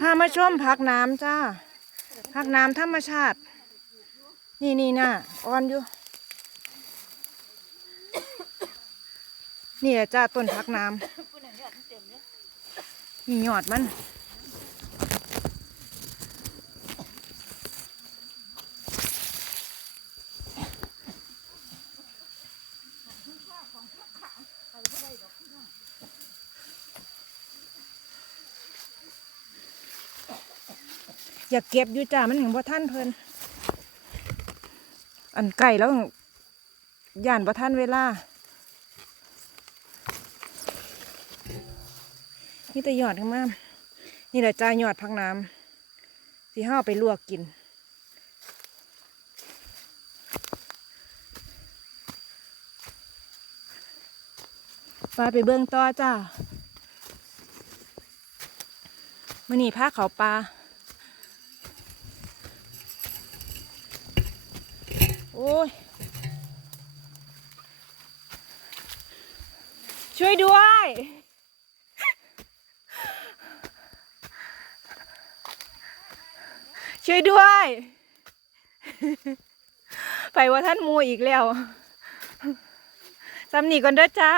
พามาชมผักน้ำจ้าผักน้ำธรรมชาติ นี่นี่น่ะอ่อนอยู่ นี่แหละจ้าต้นผักน้ำนี่ยอดมัน อยากเก็บอยู่จ้ามันเห็นบ่ท่านเพิ่นอันไก่แล้วย่านบ่ท่านเวลานี่แต่หยอดข้างมานี่แหละจ้าหยอดพักน้ำสีห้าไปลวกกิน ปลาไปเบื้องต่อจ้ามื่อนี้พาเขาปลา โอ้ย ช่วยด้วย ช่วยด้วย ไปว่าท่านมูอีกแล้วสำนีก่อนเด้อจ้า